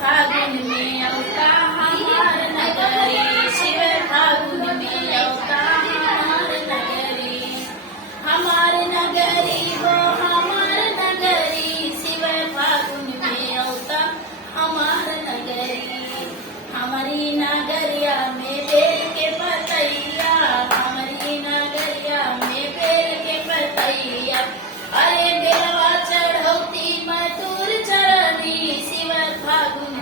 फागुन में औता हमार नगरी, शिव फागुन में औता हमार नगरी, हमार नगरी वो हमार नगरी, शिव फागुन में औता हमार नगरी। हमारी नगरिया में बेर के पतैया, हमारी नगरिया में बेर के पतैया, अरे बेलवा चढ़ौती मधुर चरनी, शिव फागुन